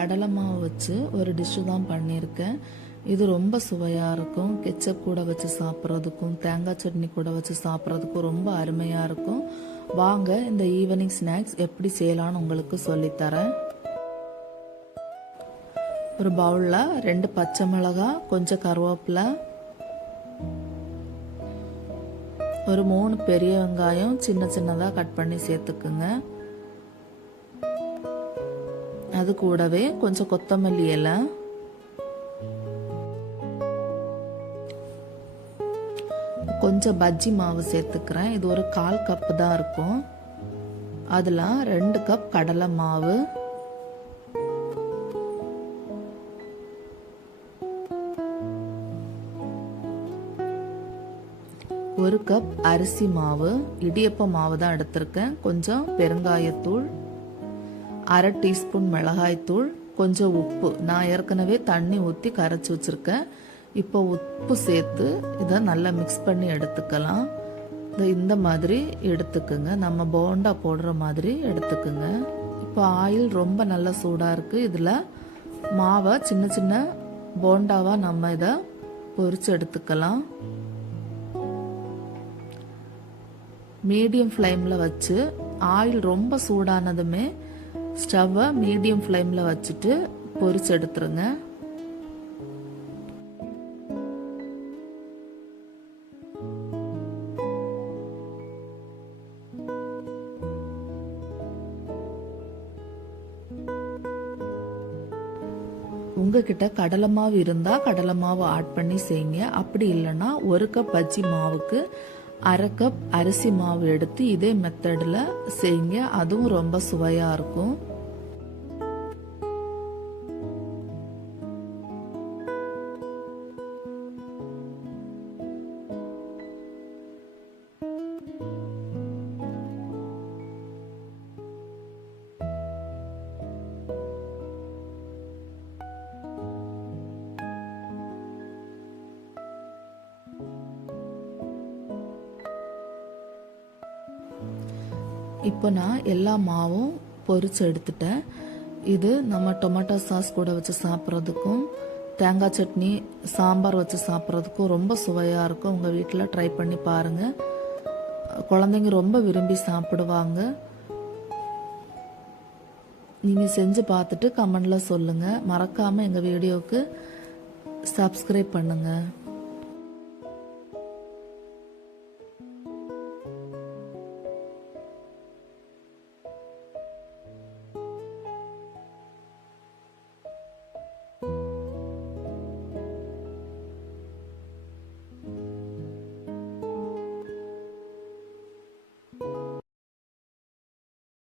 கடலை மாவு வச்சு ஒரு டிஷ்ஷு தான் பண்ணியிருக்கேன். இது ரொம்ப சுவையாக இருக்கும். கெச்சப் கூட வச்சு சாப்பிட்றதுக்கும் தேங்காய் சட்னி கூட வச்சு சாப்பிட்றதுக்கும் ரொம்ப அருமையாக இருக்கும். வாங்க இந்த ஈவினிங் ஸ்நாக்ஸ் எப்படி செய்யலான்னு உங்களுக்கு சொல்லித்தரேன். ஒரு பவுலில் 2 பச்சை மிளகாய், கொஞ்சம் கருவேப்பிலை, ஒரு 3 பெரிய வெங்காயம் சின்ன சின்னதாக கட் பண்ணி சேர்த்துக்குங்க. அது கூடவே கொஞ்சம் கொத்தமல்லி இலை, கொஞ்சம் பஜ்ஜி மாவு சேர்த்துக்கிறேன். இது ஒரு 1/4 கப்பு தான் இருக்கும். அதில் 2 கப் கடலை மாவு, 1 கப் அரிசி மாவு, இடியப்ப மாவு தான் எடுத்திருக்கேன். கொஞ்சம் பெருங்காயத்தூள், 1/2 டீஸ்பூன் மிளகாய்த்தூள், கொஞ்சம் உப்பு. நான் ஏற்கனவே தண்ணி ஊற்றி கரைச்சி வச்சுருக்கேன். இப்போ உப்பு சேர்த்து இதை நல்லா மிக்ஸ் பண்ணி எடுத்துக்கலாம். இந்த மாதிரி எடுத்துக்குங்க. நம்ம போண்டா போடுற மாதிரி எடுத்துக்குங்க. இப்போ ஆயில் ரொம்ப நல்லா சூடாக இருக்குது. இதில் மாவை சின்ன சின்ன போண்டாவாக நம்ம இதை பொரிச்சு எடுத்துக்கலாம். மீடியம் ஃப்ளேமில் வச்சு ஆயில் ரொம்ப சூடானதுமே ஸ்டவ்வை மீடியம் ஃப்ளேமில் வச்சுட்டு பொரிச்சு எடுத்துருங்க. உங்ககிட்ட கடலை மாவு இருந்தால் கடலை மாவு ஆட் பண்ணி செய்யுங்க. அப்படி இல்லைன்னா 1 கப் பஜ்ஜி மாவுக்கு 1/2 கப் அரிசி மாவு எடுத்து இதே மெத்தடில் செய்யுங்க. அதுவும் ரொம்ப சுவையாக இருக்கும். இப்போ நான் எல்லா மாவும் பொரிச்சு எடுத்துட்டேன். இது நம்ம டொமேட்டோ சாஸ் கூட வச்சு சாப்பிட்றதுக்கும் தேங்காய் சட்னி சாம்பார் வச்சு சாப்பிட்றதுக்கும் ரொம்ப சுவையாக இருக்கும். உங்கள் வீட்டில் ட்ரை பண்ணி பாருங்கள். குழந்தைங்க ரொம்ப விரும்பி சாப்பிடுவாங்க. நீங்கள் செஞ்சு பார்த்துட்டு கமெண்டில் சொல்லுங்கள். மறக்காமல் எங்கள் வீடியோவுக்கு சப்ஸ்கிரைப் பண்ணுங்கள்.